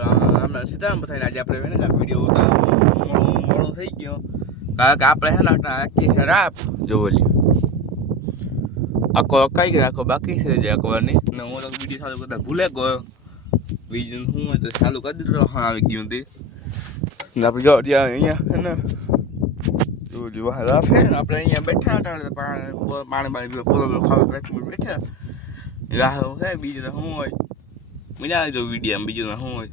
આપણે સીતારામ થઈને આજે આપણે એને વિડીયો મોડો થઈ ગયો કારણ કે આપણે હે ને આખી રાપ જોવો લ્યો આખો અકાઈ ગયો આખો બાકી છે જે અકવાની ને હું તો વિડીયો ચાલુ કરતા ભૂલે ગયો બીજું શું હોય તો ચાલુ કરી દીધો હા આવી ગયું હતી આપણે જો ત્યાં અહીંયા હે ને જો રાપ છે ને આપણે અહીંયા બેઠા હતા પાણી પોલો ખાવા બેઠા રાહ છે બીજું શું હોય મજા આવે જો વિડીયો બીજું શું હોય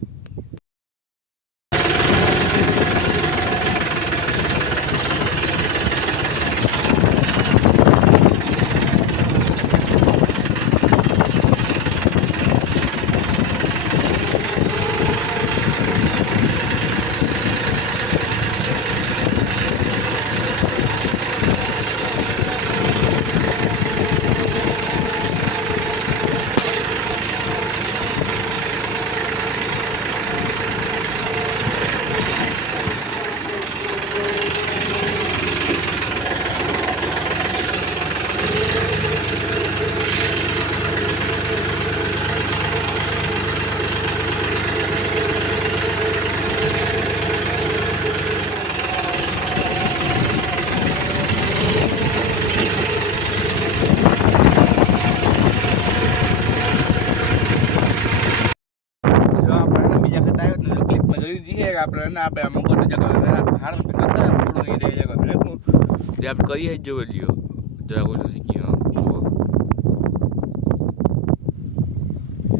આપણે ના આપણે મંગોટ જગ્યા હાર કરતા પૂરું એ જગ્યા ભેગું જે આપણે કરીએ જ જોવે લ્યો જરા કોઈ નથી ગયો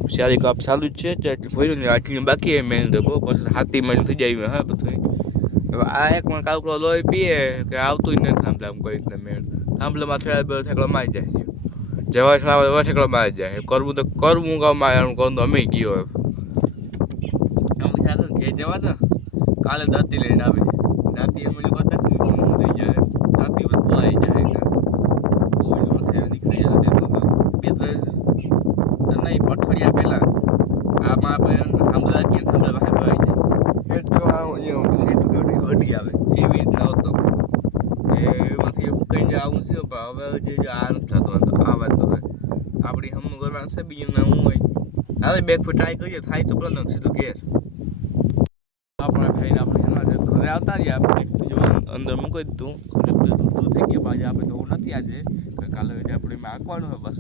સારી કાપ ચાલુ જ છે ભર્યું ને આટલી બાકી મેન તો બહુ પછી હાથી મહિને થઈ જાય હા બધું હવે આ એક પણ કાવકડો લોહી પીએ કે આવતું જ નથી થાંભલા કોઈ રીતના મેળ થાંભલામાં ઠેકડો મારી જાય જવા ઠેકડો મારી જાય કરવું તો કરવું કામ કરું તો અમે ગયો કે જવા દો કાલે દાંતી લઈને આવે દાંતી એમ બધા થઈ જાય દાંતી બધું બોલાઈ જાય નીકળી જાય બે ત્રણ નહીં અઠવાડિયા પહેલા આમાં આપણે થાંભલા કે થાંભલા બહાર આવી જાય જો અડી આવે એવી રીતના હતો એમાંથી કઈ જે આવું છે પણ હવે જે આ નથી થતો આ વાત તો હોય આપણી હમું કરવાનું છે બીજું ના હું હોય હવે બેક પર ટ્રાય કરીએ થાય તો પ્લન સીધું ઘેર આપણે ખાઈને આપણે ઘરે આવતા રહ્યા આપણે જો અંદર મૂકી દીધું દૂધ થઈ ગયા આજે આપણે તો નથી આજે કાલે આપણે એમાં આંકવાનું હોય બસ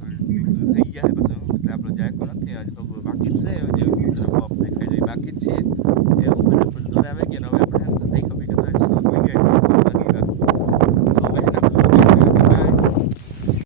થઈ જાય પછી એટલે આપણે જાયકો નથી આજે તો બાકી જ છે જે દેખાઈ જાય બાકી જ છે એવું પછી ઘરે આવી ગયા હવે